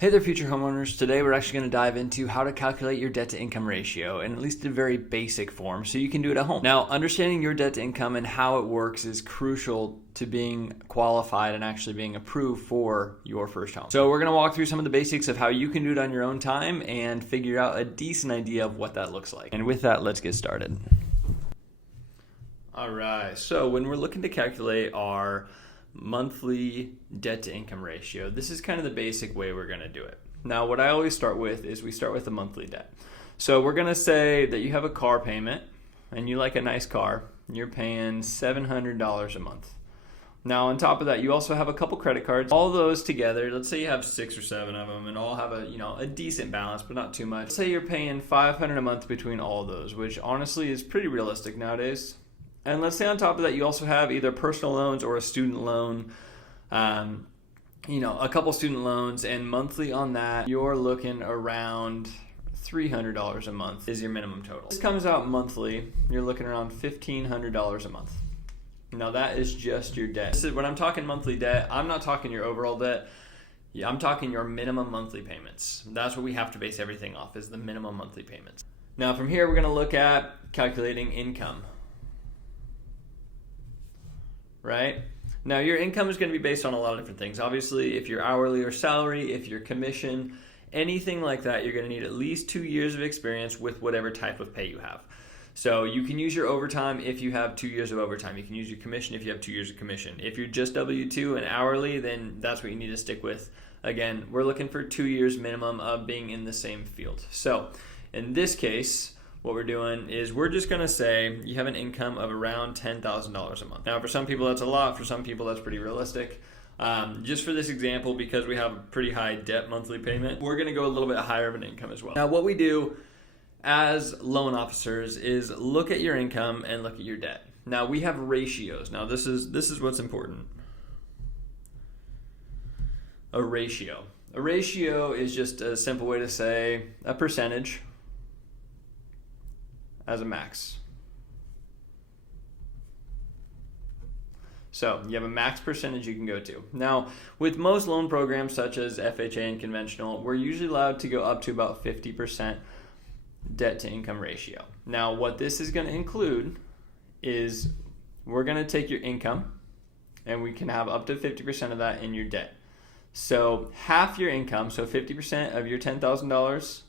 Hey there, future homeowners. Today we're actually going to dive into how to calculate your debt to income ratio in at least a very basic form so you can do it at home. Now, understanding your debt to income and how it works is crucial to being qualified and actually being approved for your first home. So we're going to walk through some of the basics of how you can do it on your own time and figure out a decent idea of what that looks like. And with that, let's get started. All right, so when we're looking to calculate our monthly debt to income ratio, this is kind of the basic way we're going to do it. Now, what I always start with is we start with the monthly debt. So we're going to say that you have a car payment and you like a nice car, and you're paying $700 a month. Now, on top of that, you also have a couple credit cards. All those together, let's say you have 6 or 7 of them and all have a decent balance, but not too much. Let's say you're paying $500 a month between all of those, which honestly is pretty realistic nowadays. And let's say on top of that, you also have either personal loans or a student loan, a couple student loans, and monthly on that, you're looking around $300 a month is your minimum total. This comes out monthly, you're looking around $1,500 a month. Now that is just your debt. This is, when I'm talking monthly debt, I'm not talking your overall debt. Yeah, I'm talking your minimum monthly payments. That's what we have to base everything off, is the minimum monthly payments. Now from here, we're gonna look at calculating income. Right? Now your income is going to be based on a lot of different things. Obviously, if you're hourly or salary, if you're commission, anything like that, you're going to need at least 2 years of experience with whatever type of pay you have. So you can use your overtime if you have 2 years of overtime. You can use your commission if you have 2 years of commission. If you're just W-2 and hourly, then that's what you need to stick with. Again, we're looking for 2 years minimum of being in the same field. So in this case, what we're doing is we're just going to say you have an income of around $10,000 a month. Now, for some people that's a lot. For some people that's pretty realistic. Just for this example, because we have a pretty high debt monthly payment, we're going to go a little bit higher of an income as well. Now, what we do as loan officers is look at your income and look at your debt. Now, we have ratios. Now, this is what's important. A ratio. A ratio is just a simple way to say a percentage as a max. So you have a max percentage you can go to. Now, with most loan programs such as FHA and conventional, we're usually allowed to go up to about 50% debt to income ratio. Now, what this is going to include is we're going to take your income and we can have up to 50% of that in your debt. So half your income, so 50% of your $10,000,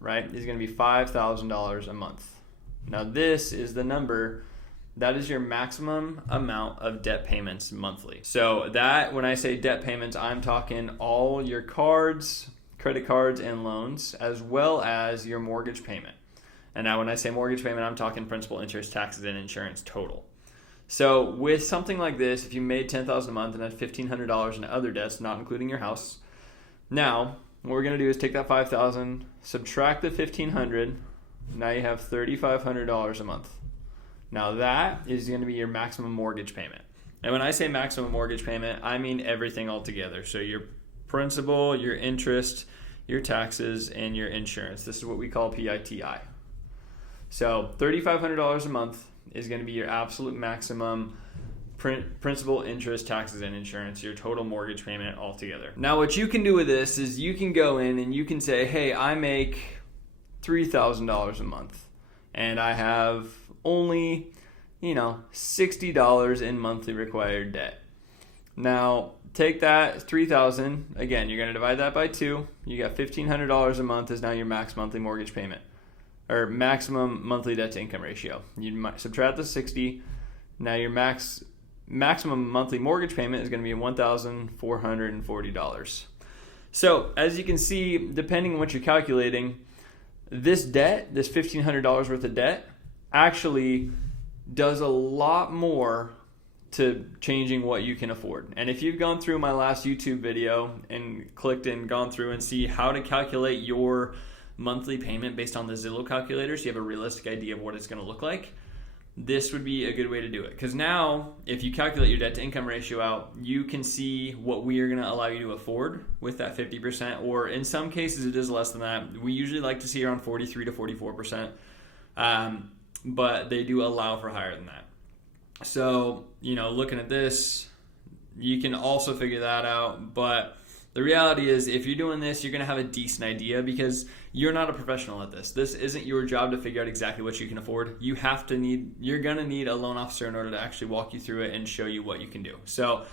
right, is going to be $5,000 a month. Now this is the number, that is your maximum amount of debt payments monthly. So that, when I say debt payments, I'm talking all your cards, credit cards and loans, as well as your mortgage payment. And now when I say mortgage payment, I'm talking principal, interest, taxes, and insurance total. So with something like this, if you made $10,000 a month and had $1,500 in other debts, not including your house, now what we're going to do is take that $5,000, subtract the $1,500, now you have $3,500 a month. Now that is going to be your maximum mortgage payment. And when I say maximum mortgage payment, I mean everything all together. So your principal, your interest, your taxes, and your insurance. This is what we call PITI. So $3,500 a month is going to be your absolute maximum principal, interest, taxes, and insurance, your total mortgage payment altogether. Now, what you can do with this is you can go in and you can say, hey, I make $3,000 a month and I have only, $60 in monthly required debt. Now, take that $3,000, again, you're going to divide that by 2. You got $1,500 a month is now your max monthly mortgage payment, or maximum monthly debt to income ratio. You might subtract the 60. Now your maximum monthly mortgage payment is going to be $1,440. So as you can see, depending on what you're calculating, this debt, this $1,500 worth of debt, actually does a lot more to changing what you can afford. And if you've gone through my last YouTube video and clicked and gone through and see how to calculate your monthly payment based on the Zillow calculator, so you have a realistic idea of what it's going to look like, this would be a good way to do it. Because now, if you calculate your debt to income ratio out, you can see what we are going to allow you to afford with that 50%, or in some cases it is less than that. We usually like to see around 43 to 44%, but they do allow for higher than that. So, looking at this, you can also figure that out. But The reality is, if you're doing this, you're going to have a decent idea because you're not a professional at this. This isn't your job to figure out exactly what you can afford. You're going to need a loan officer in order to actually walk you through it and show you what you can do. So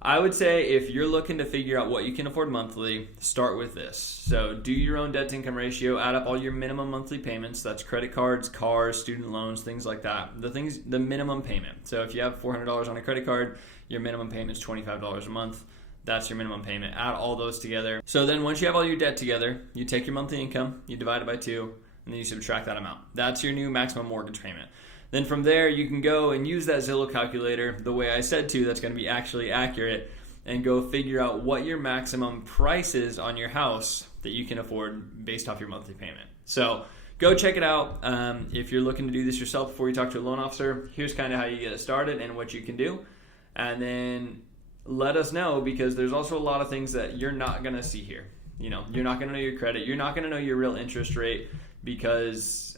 I would say if you're looking to figure out what you can afford monthly, start with this. So do your own debt to income ratio, add up all your minimum monthly payments. That's credit cards, cars, student loans, things like that. The minimum payment. So if you have $400 on a credit card, your minimum payment is $25 a month. That's your minimum payment. Add all those together. So then once you have all your debt together, you take your monthly income, you divide it by 2, and then you subtract that amount. That's your new maximum mortgage payment. Then from there, you can go and use that Zillow calculator the way I said to, that's going to be actually accurate, and go figure out what your maximum price is on your house that you can afford based off your monthly payment. So go check it out. If you're looking to do this yourself before you talk to a loan officer, here's kind of how you get it started and what you can do. And then let us know, because there's also a lot of things that you're not going to see here. You're not going to know your credit. You're not going to know your real interest rate, because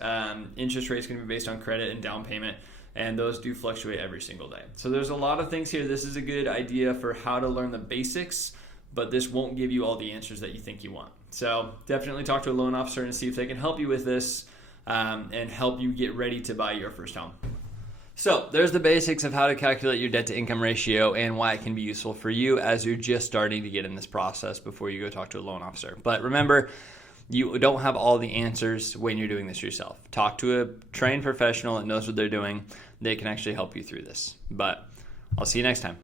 interest rate is going to be based on credit and down payment, and those do fluctuate every single day. So there's a lot of things here. This is a good idea for how to learn the basics, but this won't give you all the answers that you think you want. So definitely talk to a loan officer and see if they can help you with this and help you get ready to buy your first home. So there's the basics of how to calculate your debt to income ratio and why it can be useful for you as you're just starting to get in this process before you go talk to a loan officer. But remember, you don't have all the answers when you're doing this yourself. Talk to a trained professional that knows what they're doing. They can actually help you through this. But I'll see you next time.